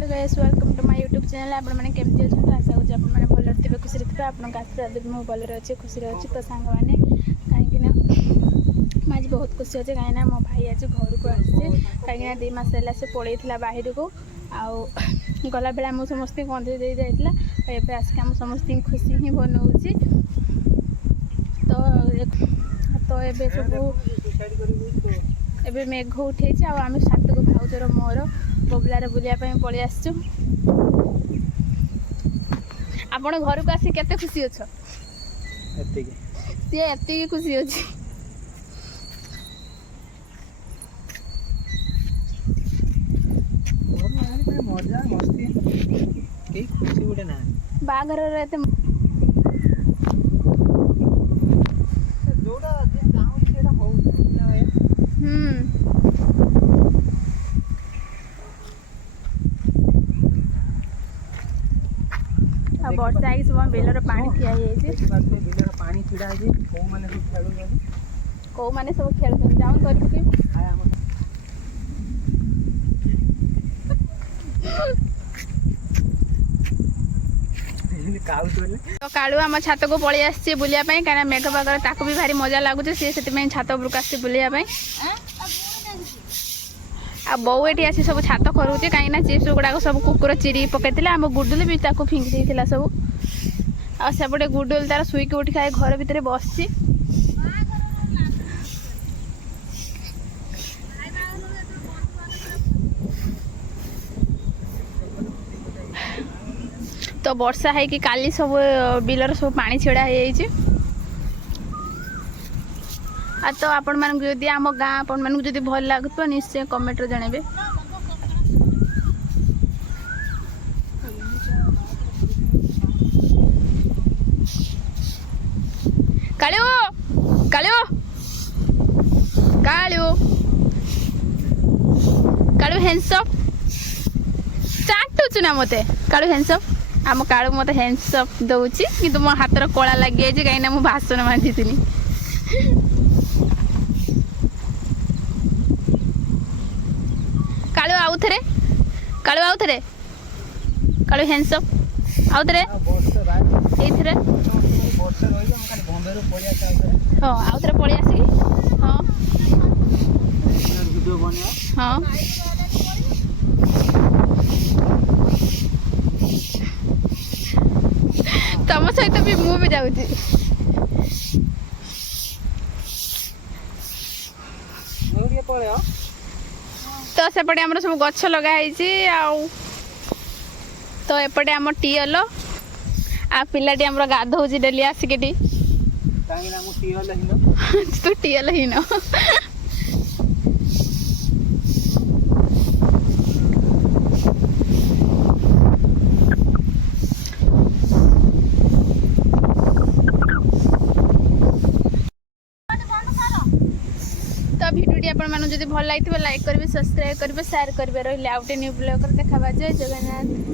Hello guys welcome to my YouTube channel आपण माने केमती अछन आशा होची आपण माने भल रहथिबे खुशी रहथिबे आपण आशीर्वाद मो भल रे अछि खुशी रे अछि तो सांग माने काहे कि ना माज बहुत खुशी अछि काहे ना मो भाई आज घर को आसे काहे कि ना 2 मास होला से पळेइथिला बाहिर को आउ गला बेला मो समस्त बंधे दे जाइतला एबे आस के हम समस्त खुशी ही बनौची तो एबे सब एबे मेघ उठे आम सात को भाउजर मोर बोबलार बुलिया पलि आसचु आपण घर को आसी केते खुशी अछ एति खुशी अछि मजा मस्ती के खुशी उठे ना बागर रहते जोड़ा जे चाहू सेटा हो आ वर्षा आई सब बिलर पानी ठिया बिलर पानी छिड़ा है को माने सब खेलु को माने सब खेल जाऊन करके तो कालू आम छात को पलि आसी बुलिया कहीं मेघ पागर ताक भी भारी मजा लगुच सी से छात उपरक आसी बुलिया आ बो ये आसी सब छात करुचे कहीं चिप्स गुड़ाक सब कुकुर चिरी पकई आम गुडुल भी फिंगी देता सब आसेपटे गुडुल तार शुईक उठी खाए घर भितर बस तो वर्षा है कि काली सब बिलर सब पानी छिड़ा हो तो आपण मानक जदि आम गाँ आपण मानक जदि भल लागुत निश्चय कमेंट जनइबे कालियो कालियो कालियो कालू हैंडसअप चाटुचु ना मते कालू हैंडसअप आम कालू मत हैंडसअप दौची कि मो हाथ कला लगी कहीं ना मुझे भाषण बांधी कालू आउ थे कालू हैंडसअप आउ थे हाँ आउ थे पलि आसिक हाँ हाँ तुम सहित भी मु भी जाऊँगी तो सेपटे आम सब गछ लगाई तो एपटे आम टीएल आ पिलाटी आम गाधौची डेली आसिक तू टीएल हीन भिडियोटी आपन जदि भल लगी लाइक करेंगे सब्सक्राइब करेंगे शेयर करेंगे रही आउटे न्यू ब्लॉग देखा जय जगन्नाथ।